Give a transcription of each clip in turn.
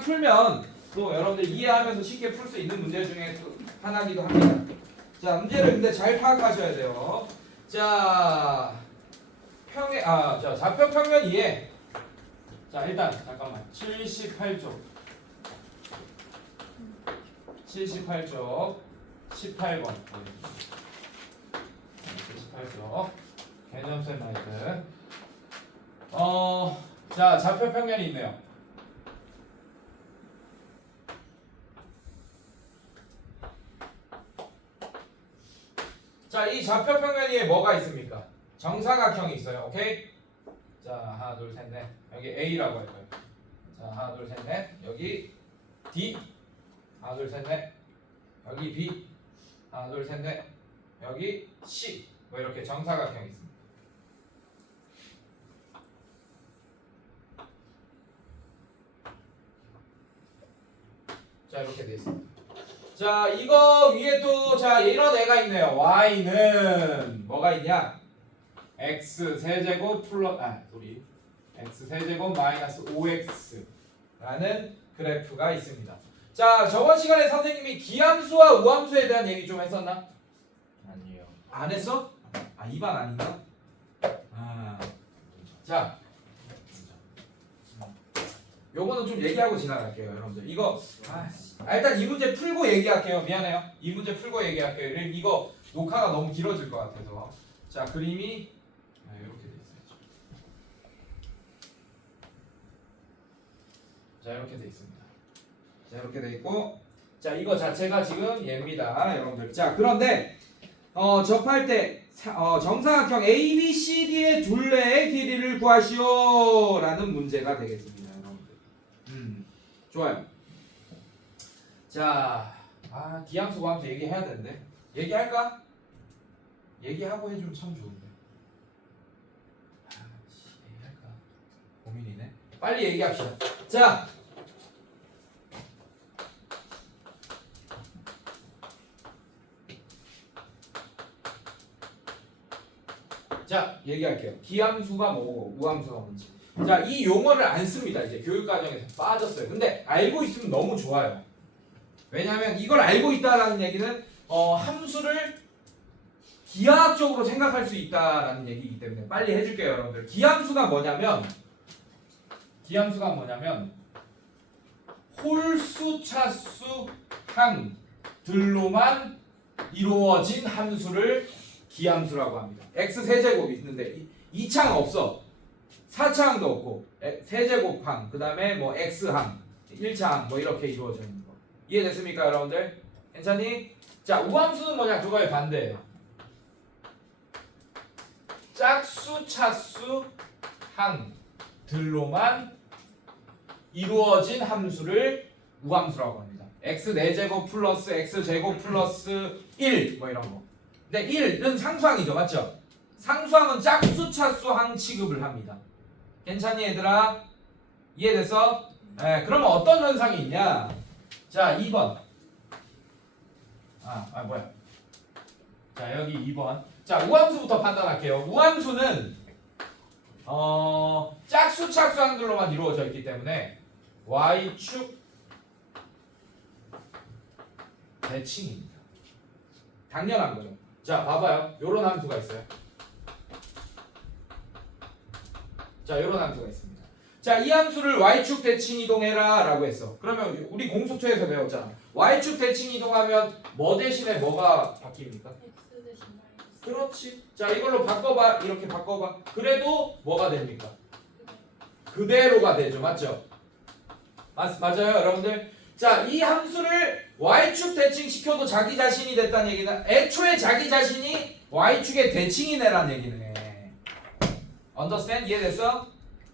문제만 풀면 또 여러분들 이해하면서 쉽게 풀 수 있는 문제 중에 또 하나기도 합니다. 자, 문제를 근데 잘 파악하셔야 돼요. 자, 평에 아, 자, 좌표 평면 2에 자, 일단 잠깐만. 78쪽. 78쪽 18번. 78쪽. 개념 셈 나이트. 어, 자, 좌표 평면이 있네요. 자, 이 좌표 평면에 뭐가 있습니까? 정사각형이 있어요. 오케이? 자, 하나, 둘, 셋, 넷. 여기 A라고 할 거예요. 자, 하나, 둘, 셋, 넷. 여기 D. 하나, 둘, 셋, 넷. 여기 B. 하나, 둘, 셋, 넷. 여기 C. 뭐 이렇게 정사각형이 있습니다. 자, 이렇게 돼 있습니다. 자, 이거 위에 또, 자, 이런 애가 있네요. y는 뭐가 있냐? x 세제곱 플러스, 아, 우리 x 세제곱 마이너스 5x라는 그래프가 있습니다. 자, 저번 시간에 선생님이 기함수와 우함수에 대한 얘기 좀 했었나? 아니요. 안 했어? 아, 2반 아닌가? 아, 자, 요거는 좀 얘기하고 지나갈게요, 여러분들. 이거 아, 씨. 아, 일단 이 문제 풀고 얘기할게요. 미안해요. 이 문제 풀고 얘기할게요. 이거- 녹화가 너무 길어질 것 같아서. 자, 그림이 아, 이렇게 돼 있어요. 자, 이렇게 돼 있습니다. 자, 이렇게 돼 있고, 자, 이거 자체가 지금 얘입니다, 여러분들. 자, 그런데 어, 접할 때 사- 어, 정사각형 ABCD의 둘레의 길이를 구하시오라는 문제가 되겠습니다, 여러분들. 음, 좋아요. 자, 아 기함수 구함수 얘기해야 되는데 얘기할까? 얘기하고 해주면 참 좋은데. 아, 씨, 얘기할까? 고민이네. 빨리 얘기합시다. 자. 자, 얘기할게요. 기함수가 뭐고 우함수가 뭔지. 자, 이 용어를 안 씁니다. 이제 교육 과정에서 빠졌어요. 근데 알고 있으면 너무 좋아요. 왜냐하면 이걸 알고 있다라는 얘기는 어, 함수를 기하학적으로 생각할 수 있다라는 얘기이기 때문에 빨리 해줄게요, 여러분들. 기함수가 뭐냐면 기함수가 뭐냐면 홀수, 차수, 항들로만 이루어진 함수를 기함수라고 합니다. x 세제곱이 있는데 이, 2창 없어. 4창도 없고 에, 세제곱항 그 다음에 뭐 x항 1창 뭐 이렇게 이루어져 있는 거. 이해됐습니까, 여러분들? 괜찮니? 자, 우함수는 뭐냐? 그거의 반대예요. 짝수, 차수, 항들로만 이루어진 함수를 우함수라고 합니다. x 4제곱 플러스 x 제곱 플러스 1 뭐 이런 거. 근데 1은 상수항이죠, 맞죠? 상수항은 짝수, 차수, 항 취급을 합니다. 괜찮니, 얘들아? 이해됐어? 네, 그러면 어떤 현상이 있냐? 자, 2번. 아, 아 뭐야? 자, 여기 2번. 자, 우함수부터 판단할게요. 우함수는 어, 짝수, 착수 항들로만 이루어져 있기 때문에 y축 대칭입니다. 당연한 거죠. 자, 봐봐요. 요런 함수가 있어요. 자, 요런 함수가 있습니다. 자, 이 함수를 y축 대칭 이동해라 라고 했어. 그러면 우리 공수처에서 배웠잖아. y축 대칭 이동하면 뭐 대신에 뭐가 바뀝니까? X 대신 그렇지. 자, 이걸로 바꿔봐. 이렇게 바꿔봐. 그래도 뭐가 됩니까? 그대. 그대로가 되죠. 맞죠? 맞, 맞아요, 여러분들? 자, 이 함수를 y축 대칭 시켜도 자기 자신이 됐다는 얘기는 애초에 자기 자신이 y축의 대칭이네라는 얘기네. Understand? 이해됐어?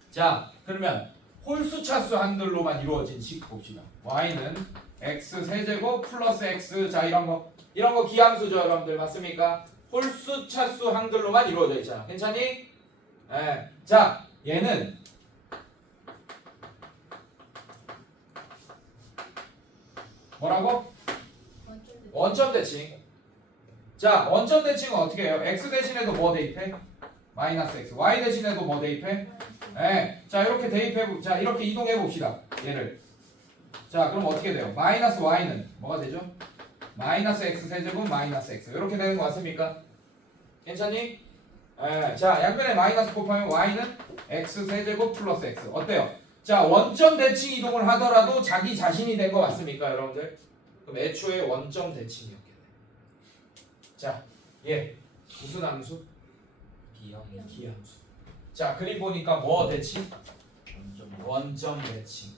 자, 그러면 홀수 차수 한들로만 이루어진 식 봅시다. y는 x 세제곱 플러스 x 자 이런 거 이런 거 기함수죠, 여러분들 맞습니까? 홀수 차수 한글로만 이루어져 있잖아. 괜찮니? 예. 자, 얘는 뭐라고? 원점 대칭. 자, 원점 대칭은 어떻게 해요? x 대신에도 뭐 대입해? 마이너스 x. y 대신에도 뭐 대입해? 예. 자, 이렇게 대입해 보. 자, 이렇게 이동해 봅시다. 얘를. 자 그럼 어떻게 돼요? 마이너스 y는 뭐가 되죠? 마이너스 x 세제곱 마이너스 x 이렇게 되는 거 맞습니까? 괜찮니? 예, 자 양변에 마이너스 곱하면 y는 x 세제곱 플러스 x 어때요? 자 원점 대칭 이동을 하더라도 자기 자신이 된 거 맞습니까 여러분들? 그럼 애초에 원점 대칭이었겠네 자 예, 무슨 함수? 비형이 기함수 자 그림 보니까 뭐 대칭? 점점 원점 대칭.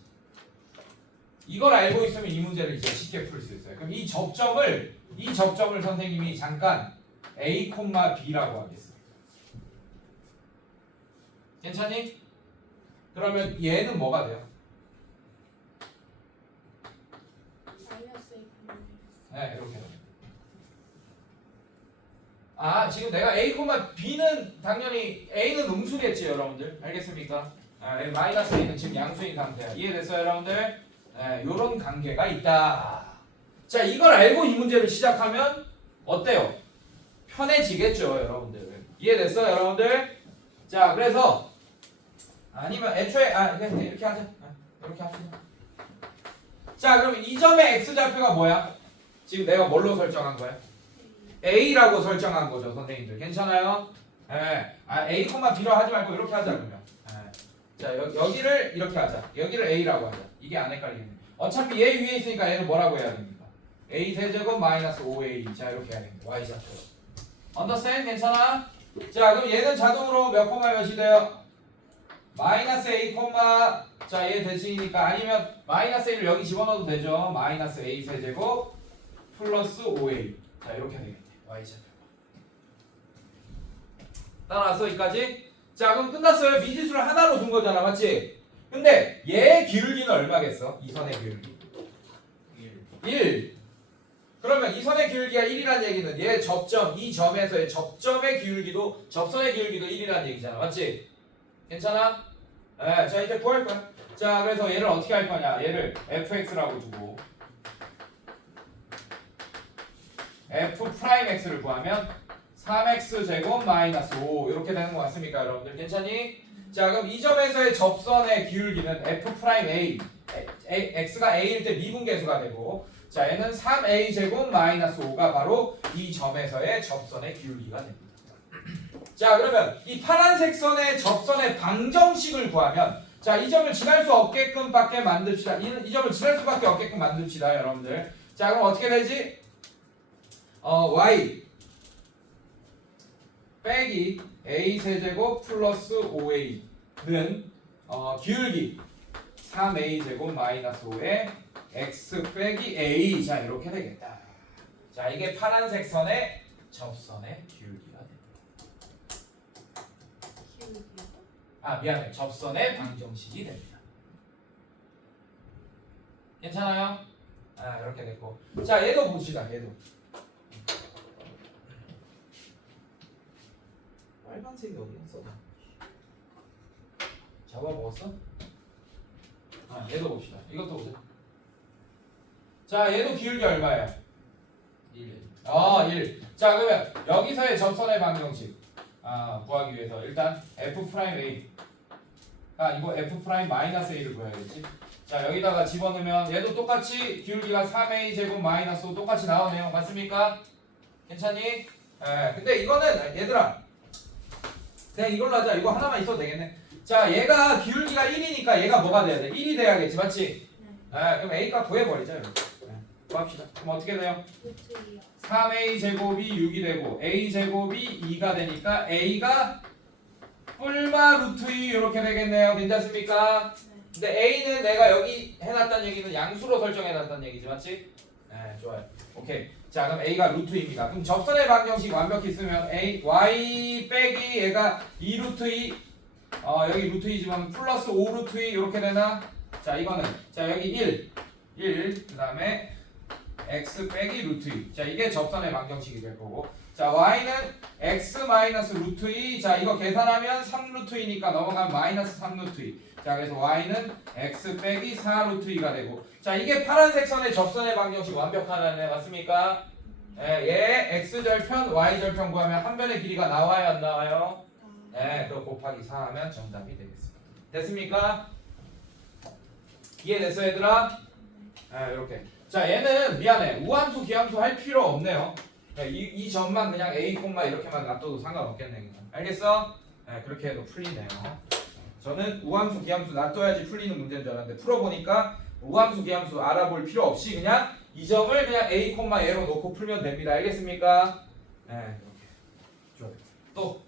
이걸 알고 있으면 이 문제를 이제 쉽게 풀 수 있어요. 그럼 이 접점을 이 접점을 선생님이 잠깐 a, b라고 하겠습니다. 괜찮니? 그러면 얘는 뭐가 돼요? 네, 이렇게. 아, 지금 내가 a, b는 당연히 a는 음수겠지, 여러분들. 알겠습니까? 아, 네, 마이너스 a는 지금 양수인 상태야. 이해됐어요, 여러분들? 네, 요런 관계가 있다. 자, 이걸 알고 이 문제를 시작하면 어때요? 편해지겠죠, 여러분들. 이해됐어요, 여러분들? 자, 그래서 아니면 애초에 아, 그냥 이렇게 하자. 아, 이렇게 합시다. 자, 그럼 이 점의 x 좌표가 뭐야? 지금 내가 뭘로 설정한 거야? A라고 설정한 거죠, 선생님들. 괜찮아요? 예. 아, A, B로 하지 말고 이렇게 하자 그러면. 예. 자, 여, 여기를 이렇게 하자. 여기를 A라고 하자. 이게 안 헷갈리네. 어차피 얘 위에 있으니까 얘는 뭐라고 해야 됩니까? A 세제곱 마이너스 5A. 자, 이렇게 해야 됩니다. Y 좌표. 언더스탠 괜찮아? 자, 그럼 얘는 자동으로 몇 콤마 몇이 돼요? 마이너스 A 콤마 자, 얘 대칭이니까 아니면 마이너스 A를 여기 집어넣어도 되죠. 마이너스 A 세제곱 플러스 5A. 자, 이렇게 되겠네. Y좌표. 따라왔어, 여기까지? 자, 그럼 끝났어요. 미지수를 하나로 둔 거잖아, 맞지? 근데 얘의 기울기는 얼마겠어? 이 선의 기울기. 1 1. 그러면 이 선의 기울기가 1이라는 얘기는 얘 접점, 이 점에서의 접점의 기울기도 접선의 기울기도 1이라는 얘기잖아. 맞지? 괜찮아? 네, 자 이제 구할 거야. 자, 그래서 얘를 어떻게 할 거냐? 얘를 fx라고 두고 f 프라임 x를 구하면 3x 제곱 마이너스 5 이렇게 되는 거 맞습니까, 여러분들? 괜찮니? 자, 그럼 이 점에서의 접선의 기울기는 f 프라임 a, x가 a일 때 미분계수가 되고 자, 얘는 3a 제곱 마이너스 5가 바로 이 점에서의 접선의 기울기가 됩니다. 자, 그러면 이 파란색 선의 접선의 방정식을 구하면 자, 이 점을 지날 수 없게끔 밖에 만듭시다. 이, 이 점을 지날 수밖에 없게끔 만듭시다, 여러분들. 자, 그럼 어떻게 되지? 어, y 빼기 a 세제곱 플러스 5a는 어, 기울기 3a 제곱 마이너스 5에 x 빼기 a 자 이렇게 되겠다. 자 이게 파란색 선의 접선의 기울기가 됩니다. 기울기요? 아 미안해 접선의 방정식이 됩니다. 괜찮아요? 아 이렇게 됐고 자 얘도 봅시다 얘도 빨간색이 어디 갔어? 잡아먹었어? 아 얘도 봅시다 이것도 보세요 자 얘도 기울기 얼마예요? 1 아, 1. 자, 그러면 여기서의 접선의 방정식 아, 구하기 위해서 일단 f 프라임 a 아, 이거 f 프라임 마이너스 a를 구해야겠지. 자, 여기다가 집어넣으면 얘도 똑같이 기울기가 3a 제곱 마이너스 5 똑같이 나오네요. 맞습니까? 괜찮니? 예. 근데 이거는 얘들아 그냥 이걸로 하자. 이거 하나만 있어도 되겠네. 자, 얘가 기울기가 1이니까 얘가 뭐가 돼야 돼? 1이 돼야겠지. 맞지? 네. 예, 그럼 a값 구해버리자. 이렇게. 예, 구합시다. 그럼 어떻게 돼요? 루트 2요. 3a 제곱이 6이 되고 a 제곱이 2가 되니까 a가 뿔마 루트 2 이렇게 되겠네요. 괜찮습니까? 네. 근데 a는 내가 여기 해놨다는 얘기는 양수로 설정해놨다는 얘기지 맞지? 네 좋아요. 오케이. 자 그럼 a가 루트 2입니다. 그럼 접선의 방정식 완벽히 쓰면 a y 빼기 얘가 2 루트 2 어, 여기 루트 2지만 플러스 5 루트 2 이렇게 되나? 자 이거는 자 여기 1 1 그다음에 x 빼기 루트 2. 자, 이게 접선의 방정식이 될 거고. 자, y는 x 마이너스 루트 2. 자, 이거 계산하면 3 루트 2니까 넘어가면 마이너스 3 루트 2. 자, 그래서 y는 x 빼기 4 루트 2가 되고. 자, 이게 파란색 선의 접선의 방정식 완벽하다네. 맞습니까? 예, 얘 x 절편, y 절편 구하면 한 변의 길이가 나와요, 안 나와요? 아, 네, 그거 곱하기 4 하면 정답이 되겠습니다. 됐습니까? 이해됐어, 얘들아? 예, 이렇게. 자, 얘는 미안해. 우함수, 기함수 할 필요 없네요. 예, 이, 이 점만 그냥 A, 이렇게만 놔둬도 상관없겠네. 그냥. 알겠어? 예, 그렇게 해도 풀리네요. 저는 우함수, 기함수 놔둬야지 풀리는 문제인 줄 알았는데 풀어보니까 우함수, 기함수 알아볼 필요 없이 그냥 이 점을 그냥 A, A로 놓고 풀면 됩니다. 알겠습니까? 네, 이렇게. 또